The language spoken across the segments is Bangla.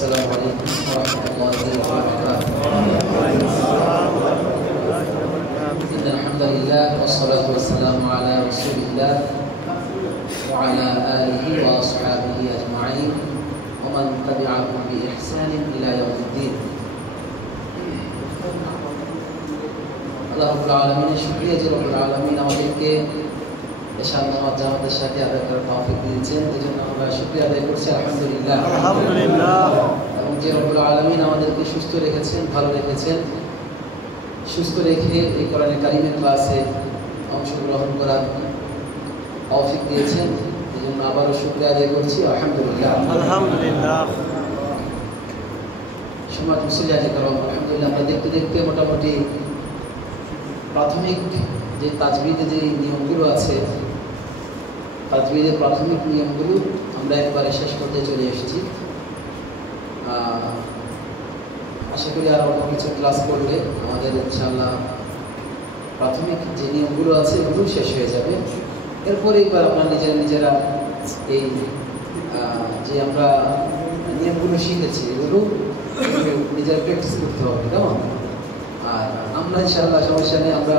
والسلام عليكم ورحمة الله وبركاته. إن الحمد لله والصلاة والسلام على رسول الله وعلى آله وأصحابه أجمعين ومن تبعهم بإحسان إلى يوم الدين. আল্লাহ রাব্বুল আলামিনের শুকরিয়া যে রব্বুল আলামিন আমাদেরকে এশার নামাজ জামাতের সাথে আদায় করার তৌফিক দিয়েছেন, এজন্য আমরা শুকরিয়া আদায় করছি আলহামদুলিল্লাহ। আলহামদুলিল্লাহ। এবং যে রব্বুল আলামিন আমাদেরকে সুস্থ রেখেছেন, ভালো রেখেছেন, সুস্থ রেখে এই কোরআনে কারিমের ক্লাসে অংশগ্রহণ করার তৌফিক দিয়েছেন, এজন্য আবারও শুকরিয়া আদায় করছি আলহামদুলিল্লাহ। আলহামদুলিল্লাহ। সম্মানিত মুসল্লি করম, আলহামদুলিল্লাহ আমরা দেখতে দেখতে মোটামুটি প্রাথমিক যে তাজবিদের যে নিয়মগুলো আছে, তাজবিদের প্রাথমিক নিয়মগুলো আমরা একবারে শেষ পর্যায়ে চলে এসেছি। আশা করি আর অল্প কিছু ক্লাস করলে আমাদের ইনশাআল্লাহ প্রাথমিক যে নিয়মগুলো আছে এগুলো শেষ হয়ে যাবে। এরপরে এবার আমরা নিজেরা এই যে আমরা নিয়মগুলো শিখেছি এগুলো নিজেরা প্র্যাকটিস করতে হবে, কেমন? আর আমরা ইনশাআল্লাহ সমস্যা নেই, আমরা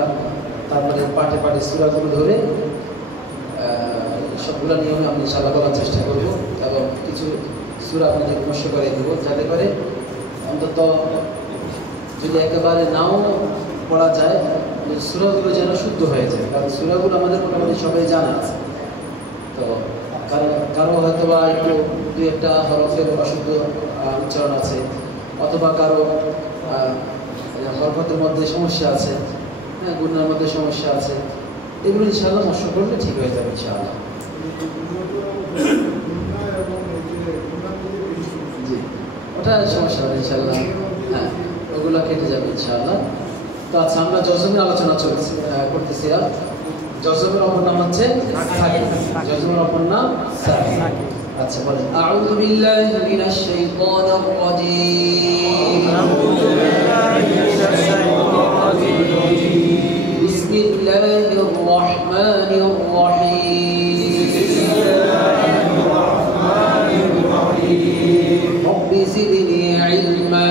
তারপরে পাঠে পাঠে সূরাগুলো ধরে সবগুলো নিয়মে আমি ইনশাআল্লাহ করার চেষ্টা করব এবং কিছু সূরা আপনাদের মুখস্থ করে দেব, যাতে করে অন্তত যদি একেবারে নাও পড়া যায় সূরাগুলো যেন শুদ্ধ হয়ে যায়, কারণ সূরাগুলো আমাদের মোটামুটি সবাই জানা আছে। তো কারো হয়তো বা একটু দুই একটা হরফের অশুদ্ধ উচ্চারণ আছে, অথবা কারো হরকতের মধ্যে সমস্যা আছে, হ্যাঁ, গুণার মধ্যে সমস্যা আছে, এগুলো ইনশাআল্লাহ মস্ত করলে ঠিক হয়ে যাবে ইনশাআল্লাহ। জি, ওটা সমস্যা হবে ইনশাআল্লাহ, হ্যাঁ, ওগুলো কেটে যাবে ইনশাআল্লাহ। তো আচ্ছা, আমরা জজমের আলোচনা করতেছি। জজমের অপর নাম হচ্ছে সাকিন। জজমের অপর নাম সাকিন। আচ্ছা বলেন, আউযু বিল্লাহি মিনাশ শাইতানির রাজীম। বিসমিল্লাহির রাহমানির রহিম। রব্বি জিদনি ইলমা।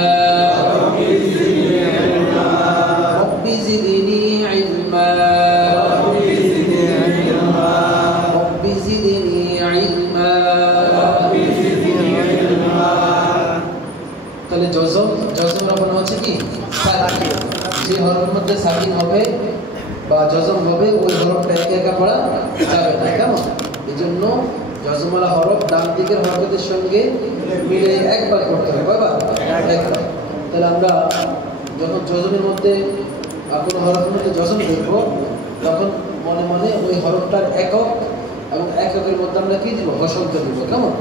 রব্বি জিদনি ইলমা। রব্বি জিদনি ইলমা। তাহলে জজমের অপর হচ্ছে কি? সাকিন। যে হরফের মধ্যে সাকিন হবে বা জজম হবে ওই হরফটা একা একা পড়া যাবে না, কেমন? এই জন্য জজমওয়ালা হরফ ডান দিকের হরফের সঙ্গে মিলে একবার করতে হবে, কয়বার? একবার। তাহলে আমরা যখন জজমের মধ্যে কোনো হরফের মধ্যে জজম দেখবো তখন মনে মনে ওই হরফটার একক এবং এককের মধ্যে আমরা কি দিব? হসন্ত দিব, কেমন?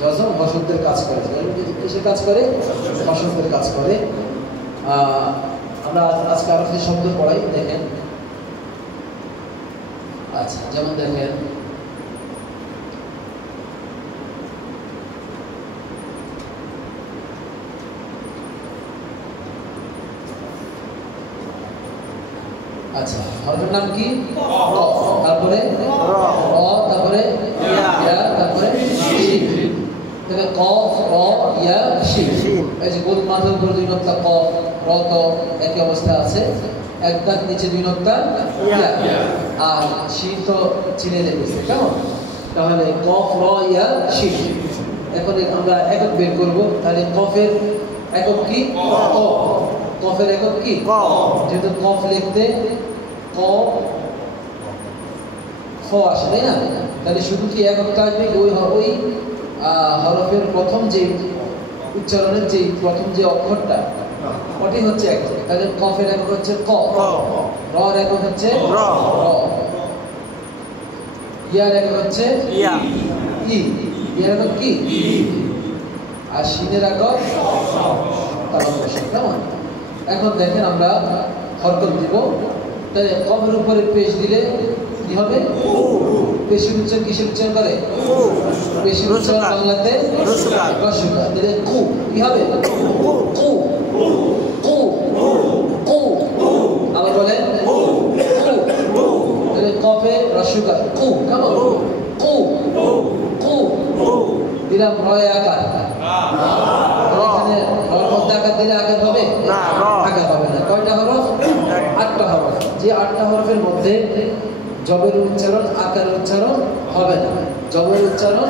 জজম হসন্তের কাজ করে। কিসের কাজ করে? হসন্তের কাজ করে। আমরা আজকে আরো কিছু শব্দ পড়াই, দেখেন। আচ্ছা, যেমন দেখেন আচ্ছা, হরফের নাম কি? তারপরে তারপরে ইয়া, তারপরে শিন। তাহলে কফ, র, ইয়া, শিন। এই যে গোল মাথার উপরে দুই নক্তা কফ, র তো একই অবস্থায় আছে, এক দাগ নিচে দুই নক্তা ইয়া, আর শিন তো চিনে যেতেছে, কেমন? তাহলে কফ, র, ইয়া, শিন। এখন আমরা একক বের করব। তাহলে কফের একক কি? ক। কফের একক কি? যেহেতু কফ লিখতে ক খ আসে, তাই না? তাহলে শুধু কি এককটা আসবে? ওই হরফের প্রথম যে উচ্চারণের যে প্রথম যে অক্ষরটা ওটাই হচ্ছে একক। তাহলে কফের একক হচ্ছে ক, র এর একক হচ্ছে র, ইয়ার একক হচ্ছে ইয়া, ইয়ার একক কি? আর শিনের একক কেমন? এখন দেখেন আমরা হরকত দিব। তাহলে কফের উপরে পেশ দিলে কি হবে? পেশির উচ্চারণ কিসের উচ্চারণ করে? পেশির উচ্চারণ বাংলাতে রসুকা। তাহলে কু কি হবে? কু কু কু। আবার বলেন কু। তাহলে কফে রসুকা কু, কেমন? কু কু। দিলাম রয় আকার, র জবরের উচ্চারণ আকার উচ্চারণ হবে না, জবরের উচ্চারণ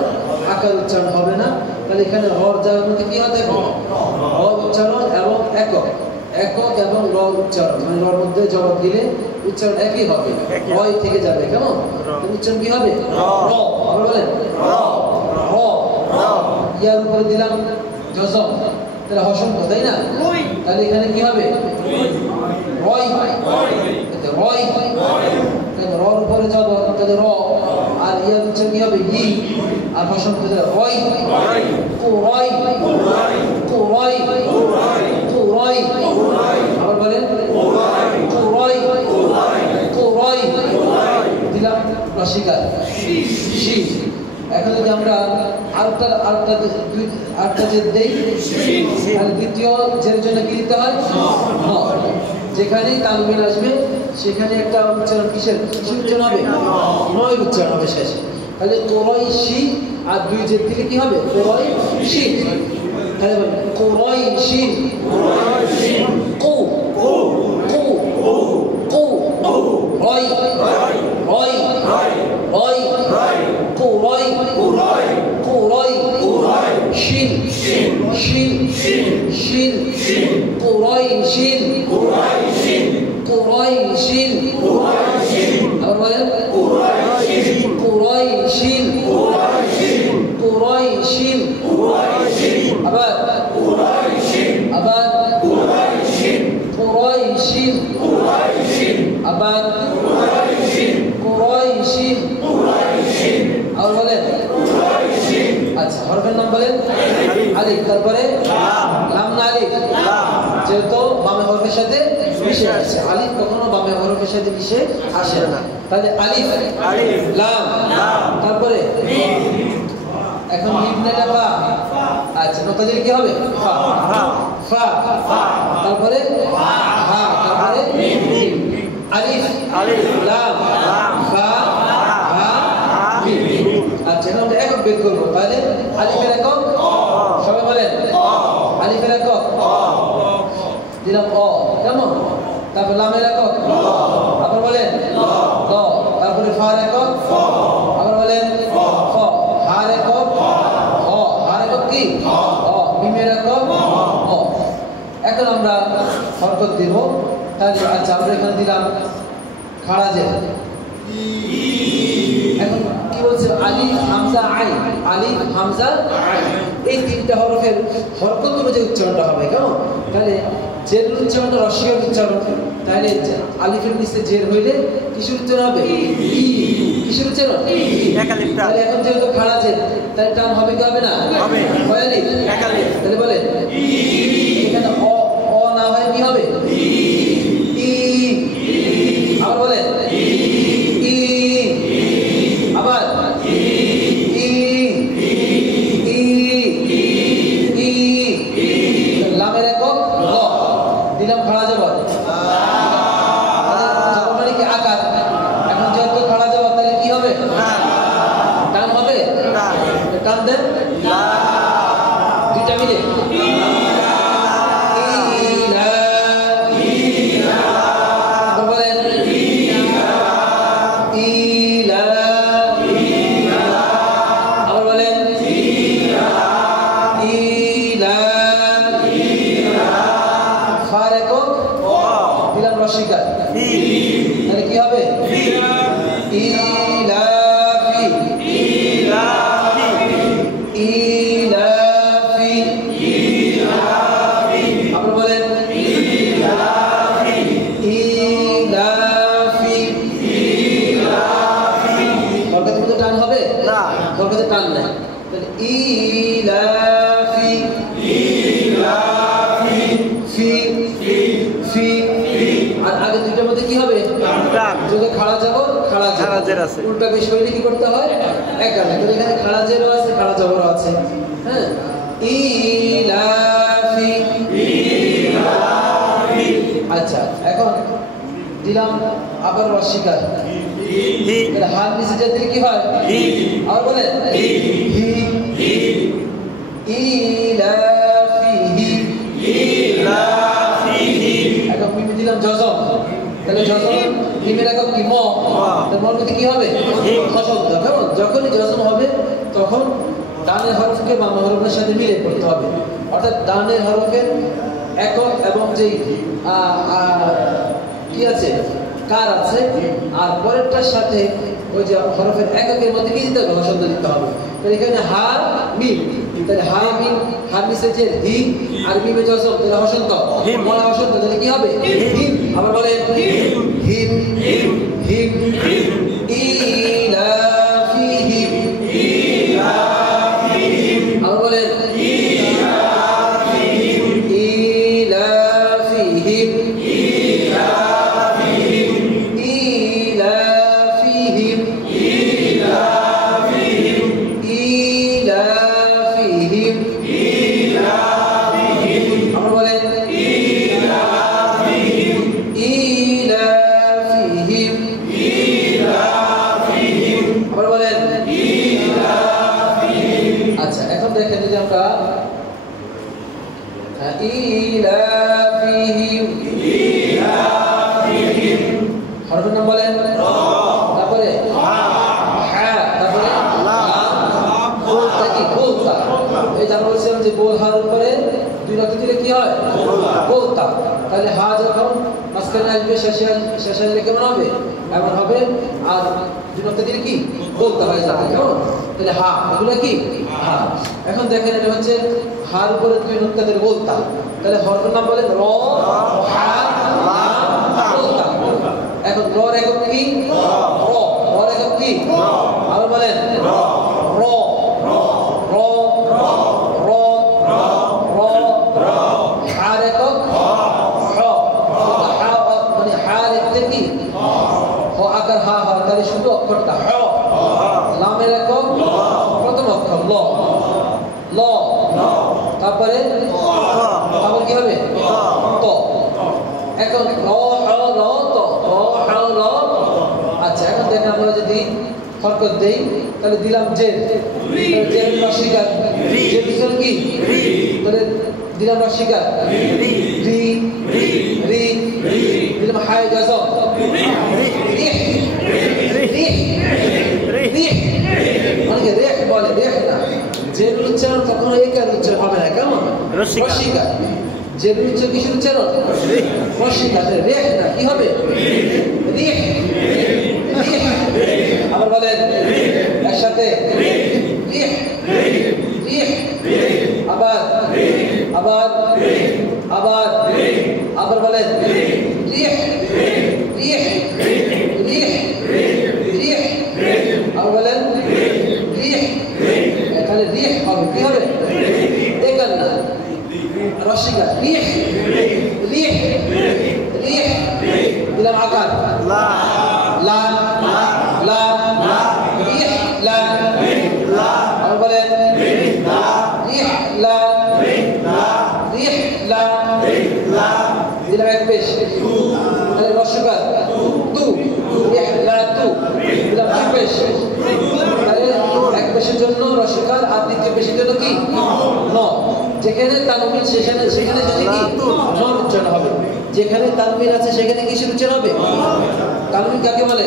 আকার উচ্চারণ হবে না। তাহলে এখানে হর যাওয়ার মধ্যে কি হতে হবে? র উচ্চারণ এবং একক, একক এবং র উচ্চারণ, মানে রর মধ্যে জবাব দিলে উচ্চারণ একই হবে, রয় থেকে যাবে। কেমন উচ্চারণ কি হবে? র। আবার বলেন র। ইয়ার উপরে দিলাম জজম, তাহলে হসন্ত, তাই না? তাহলে এখানে কি হবে? রয়। রয়, রর উপরে যাব তাহলে র, আর ইয়ার উচ্চারণ কি হবে? ই, আর হসন্ত রয়। কো রয়, কো রয়, কো রয়। আবার বলেন কো রয়, কো রয়। দিলাম রসিকার শি। এখন যদি আমরা আরেকটা যে দেই, তাহলে দ্বিতীয় জের জন্য কি দিতে হয়? ন। যেখানেই তানবিন আসবে সেখানে একটা উচ্চারণ কিসের উচ্চারণ হবে? নয় উচ্চারণ হবে শেষে। তাহলে কোরয় শি আর দুই জের দিলে কি হবে? কোরয় শি। তাহলে বলেন কোরয় শি, কো কো কো রয় রয় রয়, কোরয় কোরয় শিন শিন শিন, কোরয় শিন কোরয় শিন। আবার বলেন কোরয় শিন কোরয় শিন। আবার কোরয় শিন আবার কোরয় শিন আবার কোরয় শিন। আবার বলেন আচ্ছা, হরফের নাম বলেন আলিফ, তারপরে লাম না আলিফ, যেহেতু বামে হরফের সাথে মিশে আসে। আলিফ কখনো বামে হরফের সাথে মিশে আসে না। তাহলে আলিফ লাম, তারপরে এখন মিম না বা, আচ্ছা নকতা দিলে কি হবে? ফা ফা, তারপরে হা, তারপরে মিম। আলিফ লাম ফা হা মিম। আচ্ছা এখন আমরা একক বের করবো। তাহলে আলিফের একক সবাই বলেন আলিফের একক দিলাম অ, কেমন? তারপর লামের একক, আবার বলেন ল, তারপরে ফার একক, আবার বলেন ফ, হার একক অ, হার একক কি? অ, মিমের একক অ। এখন আমরা হরকত দিব। তাহলে আচ্ছা আমরা এখানে দিলাম খাড়া জের। এখন কি বলছে? আলিফ হামজা আইন, আলিফ হামজা আইন, এই তিনটা হরফের হরকত অনুযায়ী উচ্চারণটা হবে। কেমন? তাহলে জের উচ্চারণটা রসিয়ার উচ্চারণ। তাহলে আলিফের নিচে জের হইলে কিসের উচ্চারণ হবে? ই। কিসের উচ্চারণ? তাহলে এখন যেহেতু খাড়া জের, তাহলে টান হবে কি হবে না? হবে। তাহলে বলেন এখানে অ না হয় কি হবে? ই। আবার বলেন ই, আবার ই ই ই। লামের একক ল, দিলাম খাড়া জবর, জবর মানে কি? আকার। এখন যেহেতু খাড়া জবর, তাহলে কি হবে? টান হবে? টান দেন দুইটা মিলে। তাহলে কি হবে? ইলাফি ইলাফি ইলাফি, আপনারা বলেন ইলাফি ইলাফি ইলাফি। বরকতের মধ্যে টান হবে না, বরকতের টান নাই। তাহলে ইলাফি ইলাফি ফি ফি। আর আগে দুইটার মধ্যে কি হবে? যদি খাড়া যাব খাড়া জের আছে, উল্টা বেশ হইলে কি করতে হয়? একালে। তো এখানে খাড়া জেরও আছে, খাড়া জবরও আছে। হ্যাঁ, ইলাফি ইলাফি। আচ্ছা এখন দিলাম আবার রসিকার, তাহলে হাত নিচে যেতে কি হয়? আর বলেন হি ইলাফি ইলাফি। এখন মিমে দিলাম জজম, তাহলে জজম মিমের একক কি? ম। তার পরবর্তী কি হবে? হশব্দ। কেমন? যখনই জজম হবে তখন ডানের হরফকে বাম হরফের সাথে মিলে পড়তে হবে, অর্থাৎ ডানের হরফের একক এবং যেই কি আছে কার আছে আর পরেরটার সাথে ওই যে হরফের এককের মধ্যে কি দিতে হবে? হশব্দ দিতে হবে। তাহলে এখানে হা মিম, তাহলে হা মিম, হা মিসে যে হি আর মিমে জজম, তাহলে হশব্দ, বলা হশব্দ, তাহলে কি হবে? হিম। আবার বলে হিম হিম হিম ইলাফিহিম ইলাফিহিম। আবার বলে ইলাফিহিম ইলাফিহিম ইলাফিহিম ইলাফিহিম ইলাফিহিম ইলাফিহিম ইলাফিহিম। আবার বলে ইলাফিহিম ইলাফিহিম ইলাফিহিম। আবার বলেন ইলাফিহিম। আচ্ছা, এখন দেখেন যদি আমরা ইলাফিহিম ইলাফিহিম হরফের নাম বলেন র, তারপরে হা, তারপরে লাম, বোলতা কি বোলতা। এই আমরা বলছিলাম যে বোল হার উপরে দুই রক্ত দিলে কি হয়? বোলতা। তাহলে হা যখন মাঝখানে আসবে শেষে আসলে কেমন হবে? এমন হবে। আর দুই রক্ত দিলে কি বোলতা হয়ে যাবে। কেমন? তাহলে হা, এগুলো কি হা। এখন দেখেন এটা হচ্ছে হার উপরে দুই রক্ত দিলে বোলতা। তাহলে হরফের নাম বলেন র, হা, লাম, বোলতা। এখন রর একক কি? র। রর একক কি? আবার বলেন র র র র র। হার একক হ। হা মানে হা লিখতে কি হ আকার হা হয়, তাহলে শুধু অক্ষরটা হ। লামের একক প্রথম অক্ষর ল ল। তারপরে আবার কি হবে? ত। এখন র হ ল ত, র হ ল। আচ্ছা, এখন দেখেন আমরা যদি হরকত দেই তাহলে দিলাম জের, জের রসিকার, জের বিসর্গ কি? তাহলে দিলাম রসিকার রি রি রি। দিলাম হাই জজম রিহ রিহ রিহ। অনেকে রেখ বলে, রেখ না। জের উচ্চারণ কখনো একার উচ্চারণ হবে না। কেমন? রসিকা। জের উচ্চারণ কিসের উচ্চারণ? রসিকা। রেখ না, কি হবে? রিহ রিহ। আবার বলেন একসাথে রিহ রিহ। আবার আবার আবার আবার বলেন রিহ রিহ রিহ রিহ। আবার বলেন রিহ। তাহলে রিহ হবে, কি হবে? একার না, রসিকা। রিহ রিহ রিহ। দিলাম আকার লা লা লা রিহ লা। আবার বলেন রিহ লা রিহ লা। দিলাম এক পেশ, তাহলে রসিকা তু রিহ লা তু। দিলাম দুই পেশ, তাহলে এক পেশের জন্য রসিকার আর দ্বিতীয় পেশের জন্য কি ন। যেখানে তানবিন সেখানে সেখানে যদি কি ন উচ্চারণ হবে। যেখানে তানবিন আছে সেখানে কিসের উচ্চারণ হবে? তানবিন কাকে বলে?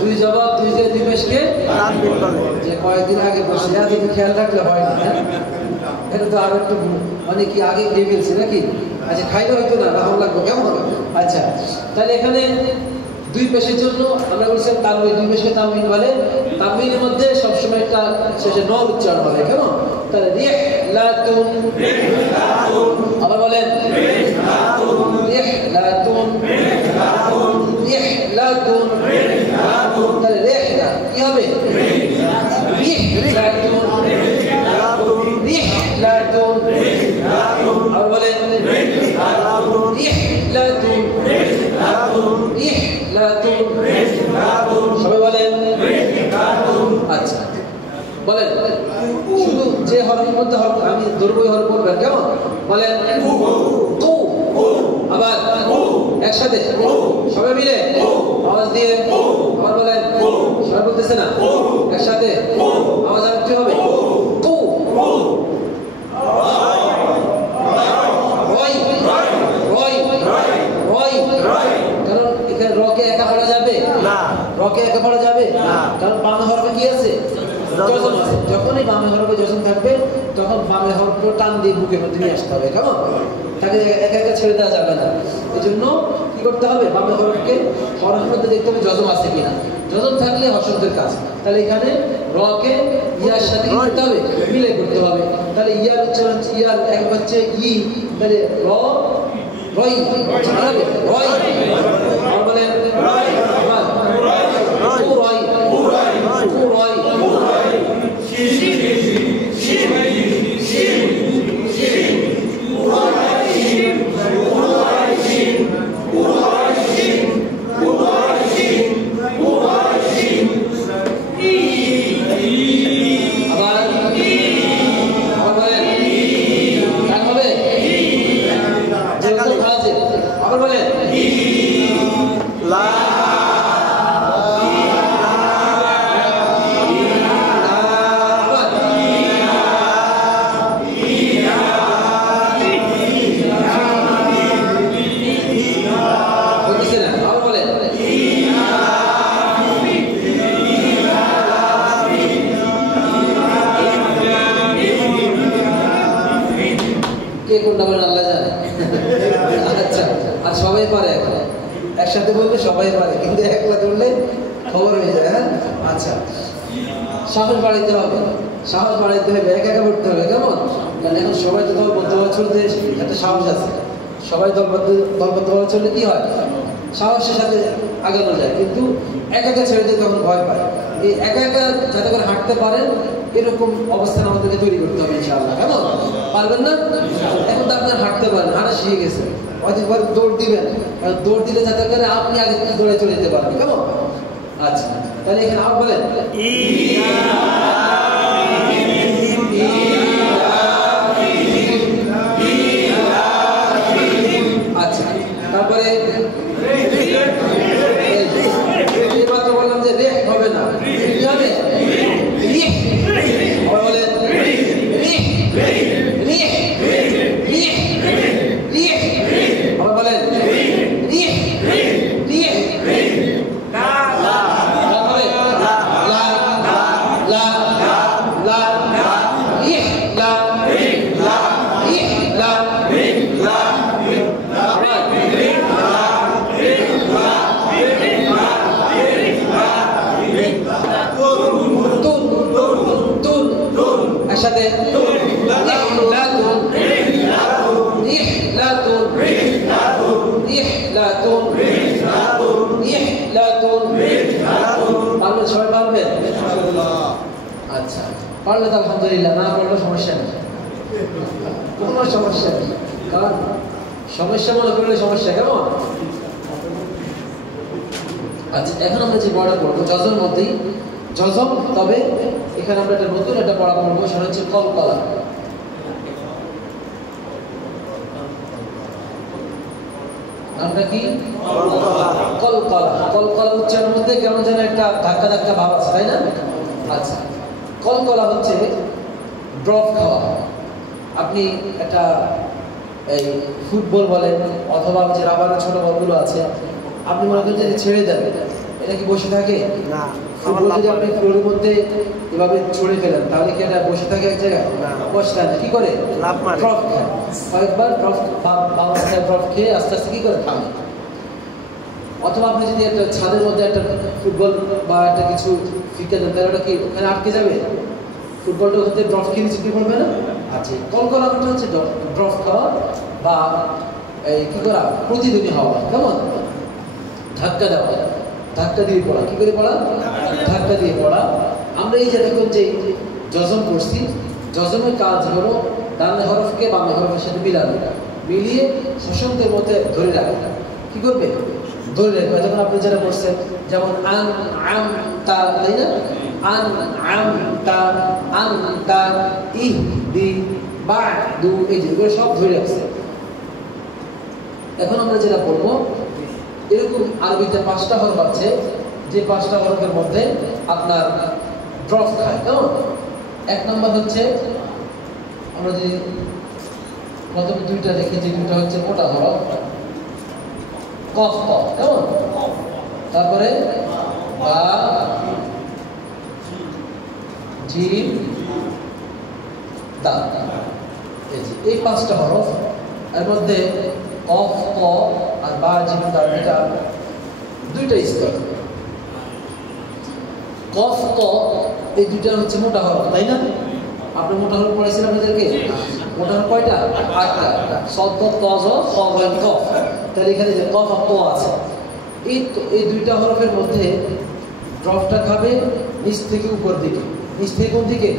দুই জবাব দুই যে দুই পেশকে তানবিন বলে। যে কয়েকদিন আগে বসে আছে, খেয়াল রাখলে হয় না। এটা তো আরো একটু মানে কি আগে দিয়ে ফেলছি নাকি? আচ্ছা, খাইলে হয়তো না, রাহুল লাগবে। কেমন? আচ্ছা, তাহলে এখানে দুই পেশের জন্য আমরা বলছিলাম তানবিন, দুই পেশকে তানবিন বলে। তানবিনের মধ্যে সবসময় একটা শেষে ন উচ্চারণ হবে। কেমন? তাহলে রিহ লা তুন। আবার বলেন রিহ লা তুন রিহ লা তুন। তাহলে রেহ না, কি হবে? রিহ লা তুন রিহ লা তুন। আবার বলেন রিহ লা তুন রিহ লা তুন। সবাই বলেন। আচ্ছা, বলেন শুধু যে হরফের মধ্যে হরফ আমি ধরবো হরফ পড়বেন। কেমন? বলেন তু। আবার একসাথে সবাই মিলে আওয়াজ দিয়ে আবার বলেন। সবাই বলতেছে না, একসাথে আওয়াজ আর কি হবে? তু। রয় রয় রয়। কারণ এখানে বামে হরফে যখন থাকবে তখন বামে হরফটা টান দিয়ে বুকের মধ্যে নিয়ে আসতে হবে, কেমন? তাকে একা একা ছেড়ে দেওয়া যাবে না। এই জন্য কি করতে হবে, বামে হরফকে হরফের মধ্যে দেখতে হবে যজম আছে কিনা। যজম থাকলে হর্ষণের কাজ। তাহলে এখানে রকে ইয়ার সাথে কি করতে হবে, মিলে করতে হবে। তাহলে ইয়ার উচ্চারণ, ইয়ার এক হচ্ছে ই, তাহলে র রই হবে রই, আর বলেন রই একসাথে বললে সবাই পারে, কিন্তু একলা করলে খবর হয়ে যায়। হ্যাঁ, আচ্ছা, সাহস বাড়াইতে হবে, সাহস বাড়াইতে হবে, একা একা পড়তে হবে, কেমন? কারণ এখন সবাই তো দলবদ্ধভাবে চলতে একটা সাহস আছে। সবাই দলবদ্ধভাবে চললে কি হয়, সাহসের সাথে আগানো যায়, কিন্তু একা একা ছেড়ে দিয়ে তখন ভয় পায়। এই একা একা যাতে করে হাঁটতে পারেন এরকম অবস্থান আমাদেরকে তৈরি করতে হবে ইনশাআল্লাহ। কেমন? পারবেন না? এখন তো আপনার হাঁটতে পারেন, হাঁটা শিখে গেছে, অধিকবার দৌড় দিবেন, দৌড় দিলে যাতে করে আপনি আগে দৌড়ে চলে যেতে পারবেন, কেমন? আচ্ছা, তাহলে এখানে আর বলেন আচ্ছা, তারপরে মাত্র বললাম যে রে হবে না, কি হবে? বলেন সবাই পারবেন? আচ্ছা, পারলে তো আলহামদুলিল্লাহ, না পারলে সমস্যা নেই, কোনো সমস্যা নেই, কারণ সমস্যা মনে করলে সমস্যা, কেমন? আচ্ছা, এখন আমরা যে পড়া পড়বো যজমের মধ্যেই যজম, তবে এখানে আমরা একটা নতুন একটা পড়া পড়বো, সেটা হচ্ছে কলকলা। নামটা কি? কলকলা। কলকলা উচ্চারণের মধ্যে কেমন যেন একটা ধাক্কা ধাক্কা ভাব আছে, তাই না? আচ্ছা, কলকলা হচ্ছে ড্রপ খাওয়া। আপনি একটা এই ফুটবল বলেন অথবা যে রাবারের ছোট বলগুলো আছে, আপনি মনে করেন যে ছেড়ে দেন, এটা কি বসে থাকে না? ফুটবল যদি আপনি ফ্লোরের মধ্যে এভাবে ছড়ে ফেলেন তাহলে কি এটা বসে থাকে এক জায়গায়? বসে থাকে, কি করে? ড্রপ খায়, কয়েকবার ড্রপ ড্রপ খেয়ে আস্তে আস্তে কি করে থামে। অথবা আপনি যদি একটা ছাদের মধ্যে একটা ফুটবল বা একটা কিছু ফিকে দেন তাহলে ওটা কি ওখানে আটকে যাবে? ফুটবলটা হতে ড্রপ খেয়ে নিচে কি করবে না? আচ্ছা, কলকলাটা হচ্ছে ড্রপ খাওয়া বা এই কি করা, প্রতিধ্বনি হওয়া, কেমন? ধাক্কা দেওয়া, ধাক্কা দিয়ে পড়া। কি করে পড়া? ধাক্কা দিয়ে পড়া। আমরা এই যে দেখুন যে যজম করছি, যজমের কাজ হলো ডান হরফকে বামে হরফের সাথে মিলানো, মিলিয়ে শশাঙ্কের মধ্যে ধরে রাখা। কি করবে? ধরে রাখবে। যখন আপনি যেটা করছেন, যেমন আন আম তা, তাই না? আন আম তা, আন তা, ইহ দি, বা দু, এই যেগুলো সব ধরে রাখছে। এখন আমরা যেটা বলবো, এরকম আরবিতে 5টা হরফ আছে, যে 5টা হরফের মধ্যে আপনার ড্রপ খায়, কেমন? 1 নম্বর হচ্ছে, আমরা যদি প্রথমে 2টা দেখেছি, 2টা হচ্ছে মোটা হরফ, কফ ক, কেমন? তারপরে বা, জিম, দাল। এই 5টা হরফ, এর মধ্যে কফ, ক আর বা, জিম, দাল এটা 2টা স্তর। কফ, ক এই 2টা হচ্ছে মোটা হরফ, তাই না? আপনি মোটা হরফ পড়েছিলেন আপনাদেরকে? মোটা হরফ কয়টা? 8টা। সদ, ত, জ, খ, গ, কফ। তাহলে এখানে যে কফ আর ক আছে, এই 2টা হরফের মধ্যে ড্রপটা খাবে নিচ থেকে উপর দিকে। নিচ থেকে কোন দিকে?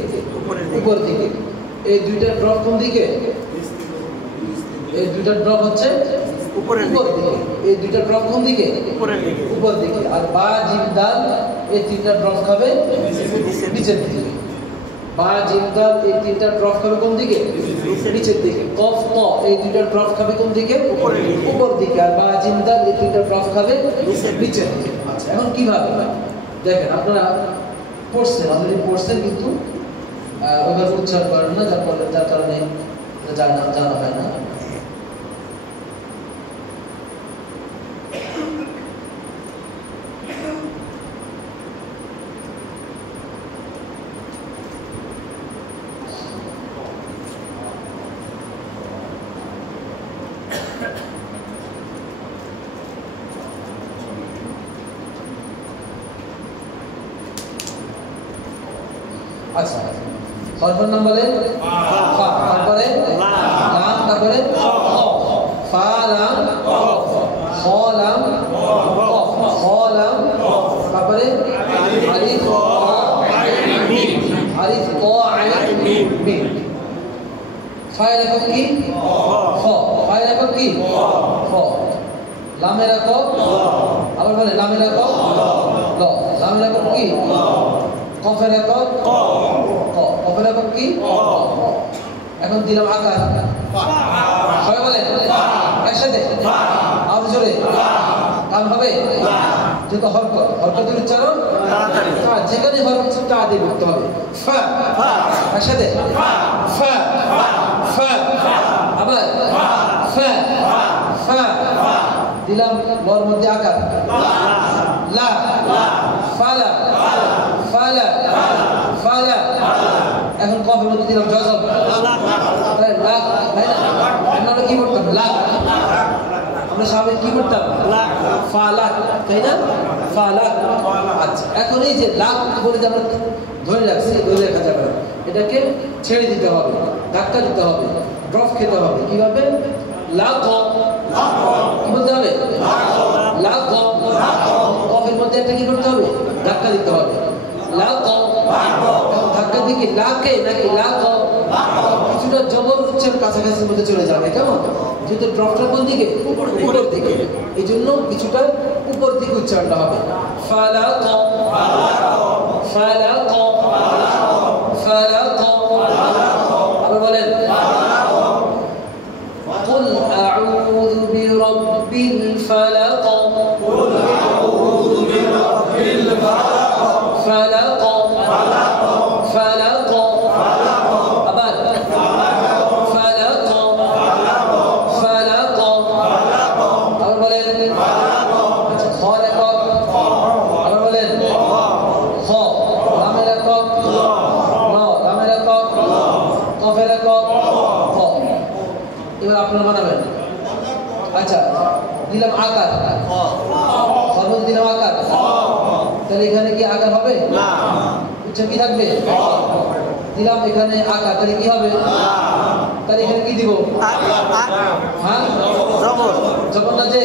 উপর দিকে। এই 2টা ড্রপ কোন দিকে? এই 2টা ড্রপ হচ্ছে উপরের দিকে। এই 2টা ড্রপ কোন দিকে? উপর দিকে। আর বা, জিম, দাল এই 3টা ড্রপ খাবে নিচের দিকে। বা, জিম, দাল এই 3টা ড্রপ খাবে কোন দিকে? নিচের দিকে। কফ, ক এই 2টা ড্রপ খাবে কোন দিকে? উপর দিকে। আর বা, জিম, দাল এই 3টা ড্রপ খাবে নিচের দিকে। আচ্ছা, এখন কিভাবে দেখেন, আপনারা পড়ছেন, অলরেডি পড়ছেন, কিন্তু ওইভাবে উচ্চারণ করেন না, যার কারণে জানা হয় না। আচ্ছা, হরফের নাম বলেন ফা, তারপরে লাম, তারপরে খ, ফা লাম খ, লাম খ, লাম, তারপরে আলিফ ক আইন মিম, আলিফ ক আইন মিম। ফায়ের একক কি? খ। ফায়ের একক কি? খ। লামের একক, আবার বলে লামের একক ল। লামের একক কি? কফের একক ক। কফের একক কি? এখন দিলাম আকার। সবাই বলে একসাথে, আরো জোরে কাম হবে। যেহেতু হরকতের উচ্চারণ যেখানে হরকত টা দিয়ে করতে হবে। ফা, একসাথে ফা, ফা, আবার ফা, ফা দিলাম, লর মধ্যে আকার লা, ফালা, ফালা, ফালা। এখন কফের মধ্যে দিলাম জজম, লাক, তাই না? আমরা কি করতাম? লাক। আমরা স্বাভাবিক কি করতাম? ফালাক, তাই না? ফালাক। আচ্ছা, এখন এই যে লাক বলে যে আমরা ধরে রাখছি, ধরে রাখা যাবে না, এটাকে ছেড়ে দিতে হবে, ধাক্কা দিতে হবে, ড্রপ খেতে হবে। কিভাবে? লাক, কি বলতে হবে? লাক। কফের মধ্যে একটা কি করতে হবে? ধাক্কা দিতে হবে। লাক, ধাক্কা দিয়ে কি লাকে নাকি লাক? কিছুটা জবর উচ্চারণ কাছাকাছির মধ্যে চলে যাবে, কেমন? যেহেতু ড্রপটা কোন দিকে? উপর দিকে, এই জন্য কিছুটা উপর দিকে উচ্চারণটা হবে। ফালাক, ফালাক, ফালাক। আবার বলেন কুল আউযু বিরাব্বিল ফালাক, কুল আউযু বিরাব্বিল ফালাক, ফালাক, ফালাক, আবার ফালাক, ফালাক, আবার বলেন আচ্ছা, খর একক, আবার বলেন খ, লামের একক ল, লামের একক কফের একক খ। এবার আপনারা বানাবেন। আচ্ছা, দিলাম আকার, সর্বত দিলাম আকার, তাহলে এখানে কি আকার হবে? না। উচ্চারণ কি থাকবে? দিলাম এখানে আকার, তাহলে কি হবে? তাহলে এখানে কি দিব? হ্যাঁ, জবর না যে?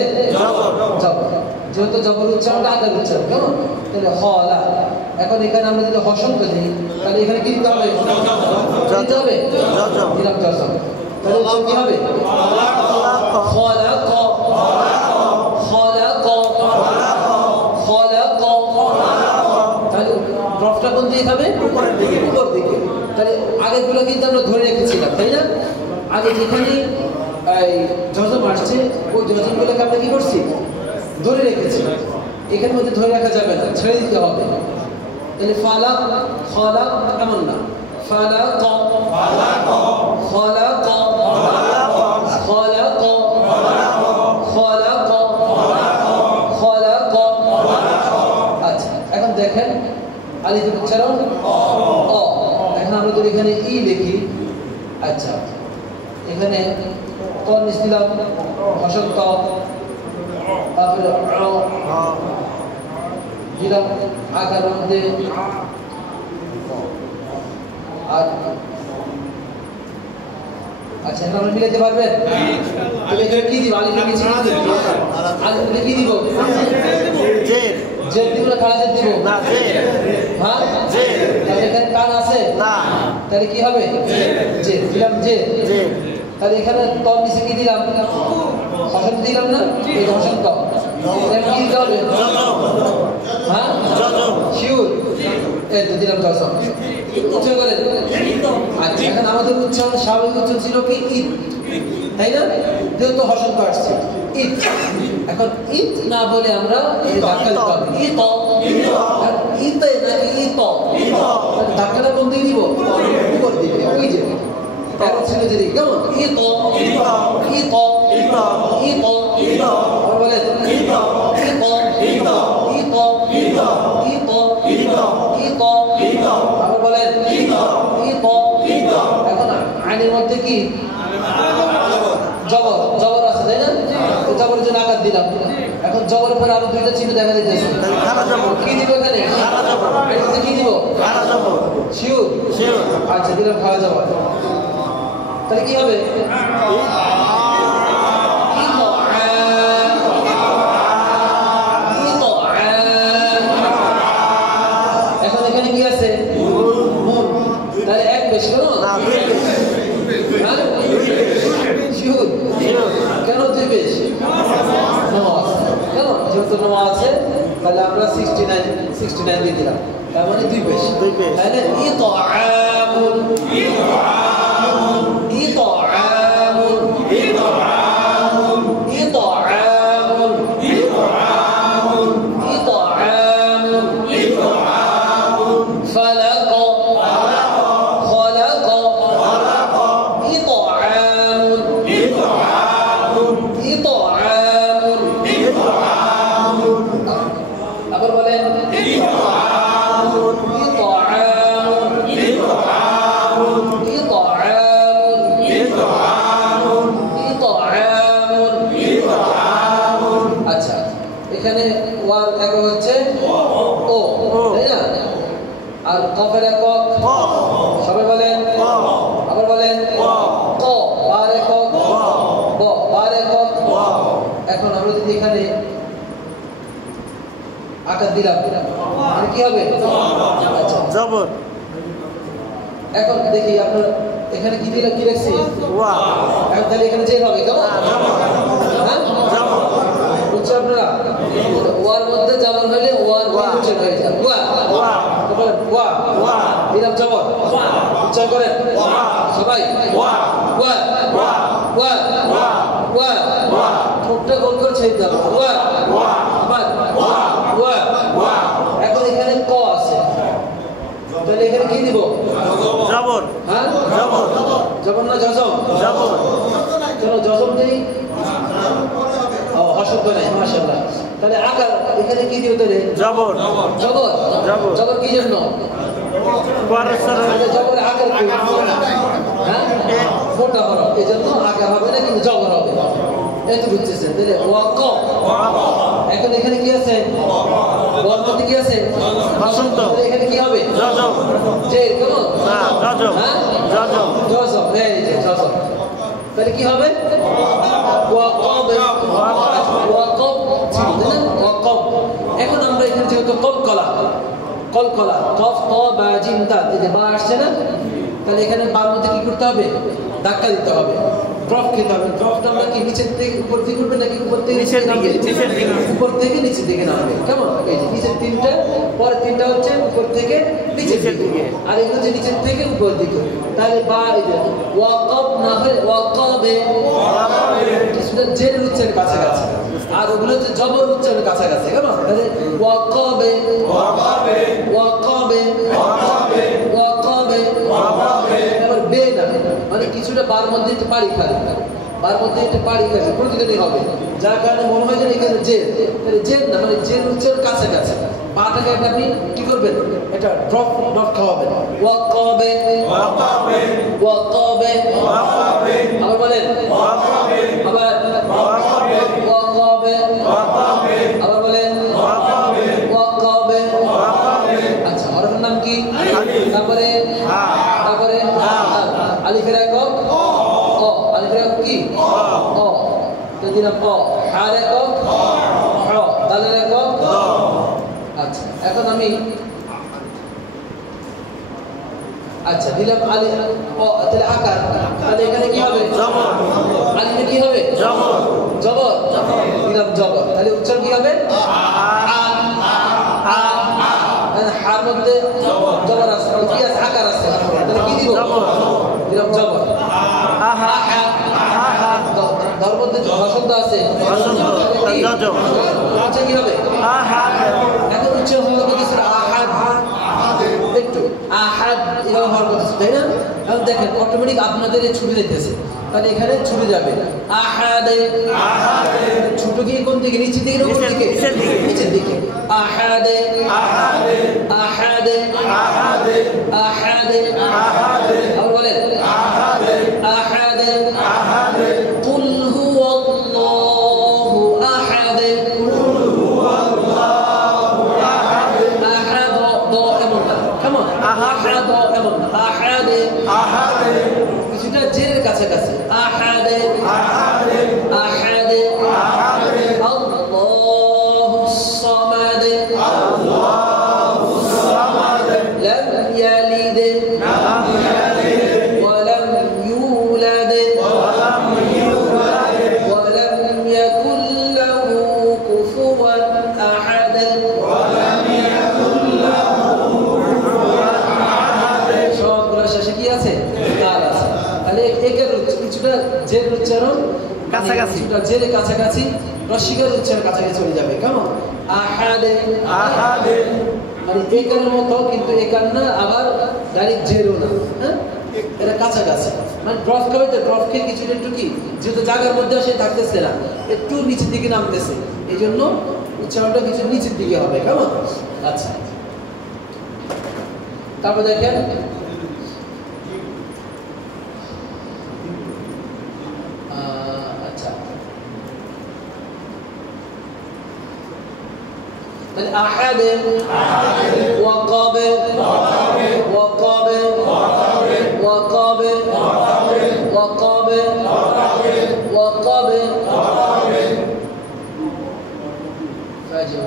জবর। যেহেতু জবর উচ্চারণটা আকার উচ্চারণ, কেমন? তাহলে হ লা। এখন এখানে আমরা যদি হসন্ত দিই, তাহলে এখানে কি দিতে হবে? দিতে হবে দিলাম জজম। তাহলে উচ্চারণ কি হবে? খলাক, খলাক, খলাক। তাহলে ড্রপটা কোন দিকে খাবে? উপর দিকে। তাহলে আগেরগুলো কিন্তু আমরা ধরে রেখেছিলাম, তাই না? আগে যেখানে জজম আসছে ওই জজমগুলোকে আমরা কি করছি? ধরে রেখেছি। এখানের মধ্যে ধরে রাখা যাবে না, ছেড়ে দিতে হবে। তাহলে ফালাক, খলাক এমন না, ফালাক, ফালাক, খলাক, খলাক, খলাক, খলাক। আচ্ছা, এখন দেখেন আলিফের উচ্চারণ অ। এখন আমরা যদি এখানে ই লিখি, আচ্ছা এখানে ক নিছিলাম হসন্ত তারপরে দিলাম আকার মধ্যে আর আচ্ছা এখন আমরা মিলাতে পারবেন তাহলে এখানে কি দিব আলিফে কিছু আলিফে কি দিব জের জের দিব না খাড়া জের দিব না জের হ্যাঁ জের তাহলে এখানে টান আছে না তাহলে কি হবে জের দিলাম জের জের তাহলে এখানে তল নিচে কি দিলাম হসন্ত দিলাম না এই হসন্ত এখানে কি দিতে হবে হ্যাঁ শিওর এই তো দিলাম জজম উচ্চারণ করেন আচ্ছা এখন আমাদের উচ্চারণ স্বাভাবিক উচ্চারণ ছিল কি ঈদ তাই না যেহেতু হসন্ত আসছে ঈদ এখন ঈদ না বলে আমরা এই ধাক্কা দিতে হবে ঈদ ঈদ নাকি ঈদ ধাক্কাটা কোন দিকে দিব উপর দিকে ওই যে ছিল যদি কেমন ঈদ ঈদ ঈদ ঈদ আর বলেন ঈদ ঈদ ঈদ ঈদ ঈদ ঈদ ঈদ ঈদ আবার বলেন ঈদ ঈদ ঈদ এখন আইনের মধ্যে কি জবর জবর আছে তাই না জবরের জন্য আঘাত দিলাম এখন জবরের পরে আরো দুইটা চিহ্ন দেখা দিতেছে কি দিব এখানে কি দিব শিওর আচ্ছা দিলাম খাওয়া যাওয়া তাহলে কি হবে এখন এখানে কি আছে তাহলে এক বেশি কেন দুই বেশ কেন যেহেতু নোয়া আছে তাহলে আমরা 69 দিয়ে দিলাম তার মানে দুই বেশ তাহলে ইতআমুন এখানে ওয়ার একক হচ্ছে ও তাই না আর কফের একক সবাই বলেন আবার বলেন ক বার একক ব বার একক এখন আমরা যদি এখানে আকার দিলাম কি হবে আচ্ছা জবর এখন দেখি আপনার এখানে কি দিলাম কি রাখছি ওয়া এখন তাহলে এখানে যে হবে কেমন হ্যাঁ জবর বুঝছেন আপনারা ওয়ার মধ্যে জবর হলে ওয়ার উচ্চারণ হয়ে যায় ওয়া ওয়া তারপর ওয়া ওয়া দিলাম জবর ওয়া উচ্চারণ করেন ওয়া সবাই ওয়া ওয়া ওয়া ওয়া ওয়া ওয়া ওয়া ঠোঁটটা গোল করে ছেড়ে দাও ওয়া ওয়া আবার ওয়া ওয়া ওয়া এখন এখানে ক আছে তাহলে এখানে কি দিব জবর হ্যাঁ জবর জবর না জজম জবর কেন জজম নেই ও হসন্ত নেই মাশাআল্লাহ তাহলে আকার এখানে কি দিব তাহলে জবর জবর জবর জবর কি জন্য তাহলে জবর আকার কি হ্যাঁ মোটা হরফ এই জন্য আকার হবে না কিন্তু জবর হবে এত বুঝতেছেন তাহলে ওয়াক এখন এখানে কি আছে ওয়ার মধ্যে কি আছে বসন্ত এখানে কি হবে জজম যে কেন না জজম হ্যাঁ জজম জজম এই যে জজম তাহলে কি হবে ওয়াকাব ওয়াকাব ওয়াকাব এখন আমরা এখানে যেহেতু কলকলা কফ ত বা জিম তা এই যে বা আসছে না তাহলে এখানে বার মধ্যে কি করতে হবে ধাক্কা দিতে হবে ড্রপ খেতে হবে ড্রপটা আমরা কি নিচের থেকে উপর দিকে উঠবে নাকি উপর থেকে নিচের দিকে উপর থেকে নিচের দিকে নামবে কেমন এই যে নিচের তিনটা পরের তিনটা হচ্ছে উপর থেকে নিচের দিকে আর এগুলো হচ্ছে নিচের থেকে উপর দিকে তাহলে বা এই যে ওয়াকাব না হয় ওয়াকাবে কিছুটা জেরের উচ্চারণের কাছাকাছি আর ওগুলো হচ্ছে জবর উচ্চারণের কাছাকাছি কেমন তাহলে ওয়াকাবে ওয়াকাবে ওয়াকাবে ওয়াকাবে ওয়াকাবে ওয়াকাবে এবার বে না মানে কিছুটা বার মধ্যে একটু পাড়ি খাবে বার মধ্যে একটু পাড়ি খাবে প্রতিদিনই হবে যার কারণে মনে হয় যে এখানে জের তাহলে জের না মানে জের উচ্চারণ কাছাকাছি পাটাকে একটা আপনি কি করবেন এটা ড্রপ খাওয়াবেন ওয়াকাবে ওয়াকাবে ওয়াকাবে আবার বলেন আবার ওয়াকাবে আবার বলেন ওয়াকাবে। আচ্ছা হরফের নাম কি? তারপরে আলিফের একক আলিফের একক কি? তো দিলাম হার একক দালের একক। আচ্ছা এখন আমি আচ্ছা দিলাম আলি তাহলে আকার, তাহলে এখানে কি হবে? আলিফে কি হবে? জবর দিলাম জবর, তাহলে উচ্চারণ কি হবে? হার মধ্যে জবর আছে, কি আছে? আকার আছে, তাহলে কি দিব? দিলাম জবর। ধর মধ্যে বসন্ত আছে, আচ্ছা কি হবে? এখন উচ্চারণ হওয়ার কথা ছিল আহাদ, একটু আহাদ এভাবে হওয়ার কথা ছিল, তাই না? এখন দেখেন অটোমেটিক আপনাদের ছুটে যেতেছে, তাহলে এখানে ছুটে যাবে আহাদে। ছোট গিয়ে কোন দিকে? নিচের দিকে, কোন দিকে? নিচের দিকে। আহাদে আহাদে আহাদে আবার বলেন আহাদে কুল হুয়াল্লাহু আহাদে। আহাদ দ এমন না, কেমন? আহাদ এমন না, আহাদে কিছুটা জেরের কাছাকাছি। আহাদে আহাদে আল্লাহুস সামাদ লাম ইয়ালিদ ওয়া লাম ইউলাদ ওয়া লাম ইয়াকুল লাহু কুফুওয়ান আহাদ। সবগুলো শেষে কি আছে? দাল আছে। তাহলে একের কিছুটা জের উচ্চারণ কাছাকাছি, কিছুটা জেরের কাছাকাছি, রসিকের উচ্চারণ কাছাকাছি চলে যাবে, কেমন? আহাদে মানে একার মতো, কিন্তু একার না, আবার ডাইরেক্ট জেরও না, হ্যাঁ এটা কাছাকাছি। মানে ড্রপ খাবে তো ড্রপকে কিছুটা একটু কি, যেহেতু জায়গার মধ্যে সে থাকতেছে না, একটু নিচের দিকে নামতেছে, এই জন্য উচ্চারণটা কিছু নিচের দিকে হবে, কেমন? আচ্ছা তারপর দেখেন আচ্ছা أحد وقاب وقاب وقاب وقاب وقاب فاجر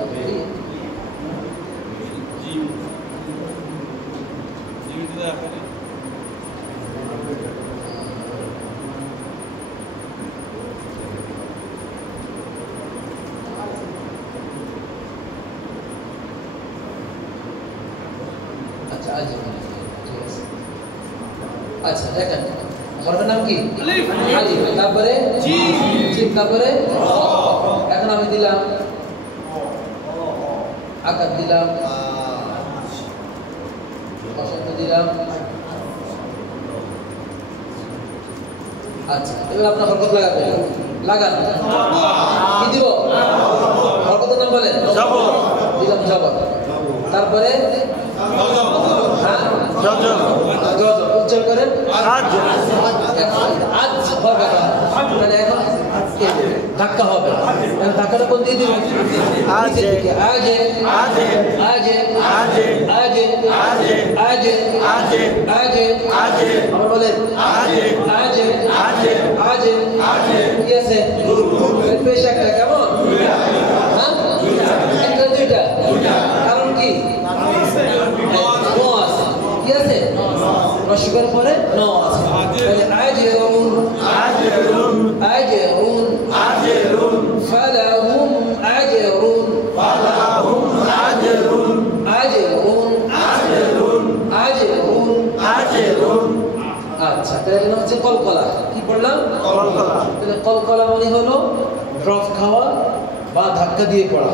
আচ্ছা দেখেন হরফের নাম কি? আলিফ। আলিফ তারপরে জিম, জিম তারপরে এখন আমি দিলাম আকার, দিলাম বসন্ত, দিলাম। আচ্ছা এবার আপনার হরকত লাগাবেন, লাগান। কি দিব? হরকতের নাম বলেন। জবর দিলাম, জবর। তারপরে উচ্চারণ করেন আজ, আজ হবে, মানে এখন ধাক্কা হবে, ধাক্কাটা কোন দিয়ে দিবেন? আজ আজ আজ আজ আজ আজ আজ আজ আমরা বলেন আজ আজ আজ আজ কি আছে? পেশ একটা, কেমন? হ্যাঁ একটা দুইটা, কারণ কি? কি আছে? রসিকের পরে ন আছে, আজরুন আজরুন আজরুন আজরুন ফালাহুম আজরুন ফালাহুম আজরুন আজরুন আজরুন আজরুন আজরুন। আচ্ছা তাহলে হচ্ছে কলকলা। কি পড়লাম? কলকলা। তাহলে কলকলা মানে হলো ড্রপ খাওয়া বা ধাক্কা দিয়ে পড়া।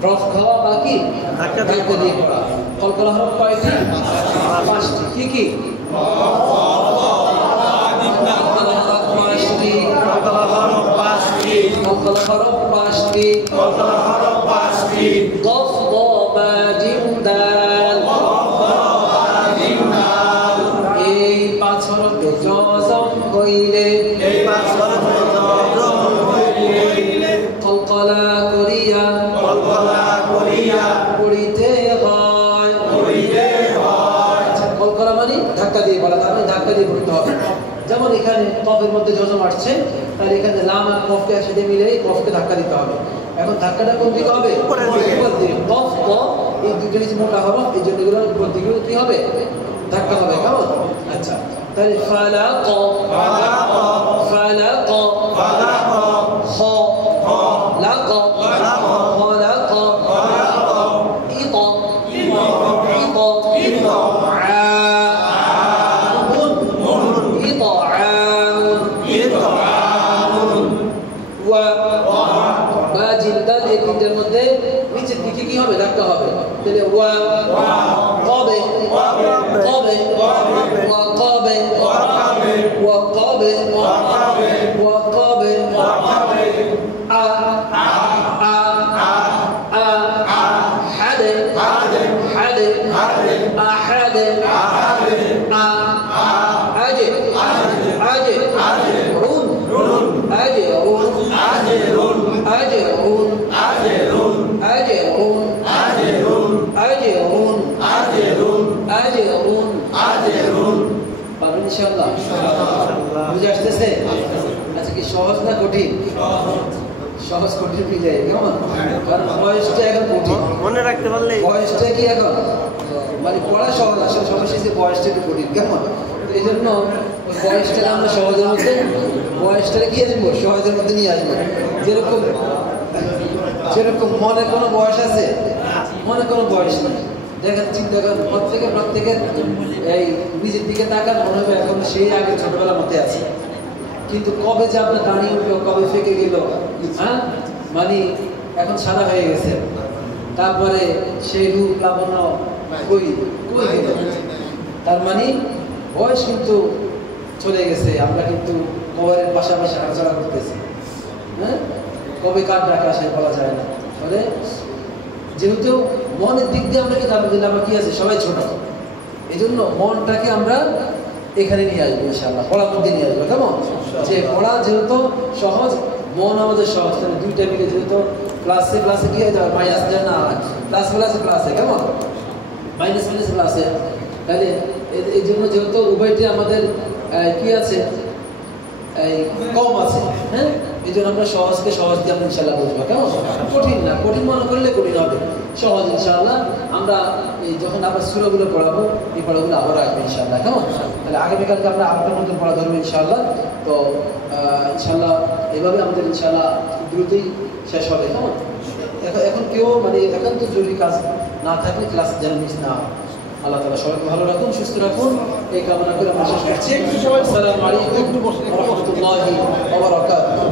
ড্রপ খাওয়া বা কি ধাক্কা দিয়ে পড়া। কলকলা হলো কয়টি? পাঁচটি। কি কি? এই পাঁচ হরফে হইলে এইবার স্বরধ্বনিত হইলে কলকলা করিয়া পড়িতে হয়। আচ্ছা, কলকলা মানে ধাক্কা দিয়ে বলা, তার মানে ধাক্কা দিয়ে পড়তে হবে। যেমন এখানে কফের মধ্যে যজম আসছে, তাহলে এখানে লাম আর কফকে একসাথে মিলে কফকে ধাক্কা দিতে হবে। এখন ধাক্কাটা কোন দিকে হবে? উপরের দিকে। উপর দিকে। কফ ক এই দুটো কিছু মোটা হরফ, এই জন্য এগুলো উপর দিকে কি হবে? ধাক্কা হবে। কেমন? আচ্ছা, তাহলে ফালাক ফালাক খ লাক খলাক ইত ইত তিনটার মধ্যে নিচের দিকে কি হবে? ধাক্কা হবে। তাহলে ওয়া কবে কবে ওয়া কবে ওয়া কবে ওয়া কবে আ আ আ হাদে হাদে আহাদে আ আজে আজে রুন আজে রুন أجرون أجرون أجرون أجرون أجرون أجرون أجرون পারবেন ইনশাআল্লাহ? বুঝে আসতেছে? আচ্ছা, কি সহজ না কঠিন? সহজ কঠিন মিলে কেমন? কারণ বয়সটা এখন কঠিন, মনে রাখতে পারলে বয়সটা কি এখন মানে পড়া সহজ, আসলে সমস্যা হচ্ছে বয়সটা একটু কঠিন। কেমন? এই জন্য বয়সটাকে আমরা সহজের মধ্যে, বয়সটাকে কি আসবো? সহজের মধ্যে নিয়ে আসবো। যেরকম যেরকম মনে কোনো বয়স আছে, মনে কোনো বয়স নেই। দেখেন, চিন্তা করেন, প্রত্যেকের এই নিজের দিকে তাকান, মনে হবে এখন সেই আগে ছোটবেলার মধ্যে আছে। কিন্তু কবে যে আপনার দাঁড়িয়ে উঠলো, কবে ফেঁকে গেল, হ্যাঁ, মানে এখন সাদা হয়ে গেছে। তারপরে সেই রূপ লাবণ্য কই কই গেল। তার মানে বয়স কিন্তু চলে গেছে। আমরা কিন্তু কবরের পাশাপাশি হাঁটাচলা করতেছি। হ্যাঁ, কবে কার ডাক আসে বলা যায় না। ফলে যেহেতু মনের দিক দিয়ে আমরা কিন্তু আমরা কি আছে, সবাই ছোট। এই জন্য মনটাকে আমরা এখানে নিয়ে আসবো ইনশাআল্লাহ, পড়ার মধ্যে নিয়ে আসবো। কেমন? যে পড়া যেহেতু সহজ, মন আমাদের সহজ। তাহলে দুইটা মিলে যেহেতু প্লাসে প্লাসে কি হয়ে যাবে? মাইনাস যায় না, প্লাস প্লাসে প্লাসে। কেমন? মাইনাস মাইনাস প্লাসে। তাহলে এই জন্য যেহেতু উভয়টি আমাদের কি আছে, এই কম আছে। হ্যাঁ, এই জন্য আমরা সহজকে সহজ দিয়ে আমরা ইনশাআল্লাহ বুঝবো। কেমন? কঠিন না, কঠিন মনে করলে কঠিন হবে, সহজ ইনশাআল্লাহ। আমরা এই যখন আবার সূরাগুলো পড়াবো, এই পড়াগুলো আবার আসবে ইনশাআল্লাহ। কেমন? তাহলে আগামীকালকে আমরা আরেকটা নতুন পড়া ধরবো ইনশাআল্লাহ। তো ইনশাআল্লাহ এভাবে আমাদের ইনশাআল্লাহ দ্রুতই শেষ হবে। কেমন? এখন কেউ মানে একান্ত জরুরি কাজ না থাকলে ক্লাস যেন মিস না হয়। আল্লাহ তাআলা সবাইকে ভালো রাখুন, সুস্থ রাখুন, এই কামনা করে আমরা শেষ করছি। আসসালামু আলাইকুম ওয়া রাহমাতুল্লাহি ওয়া বারাকাতুহু।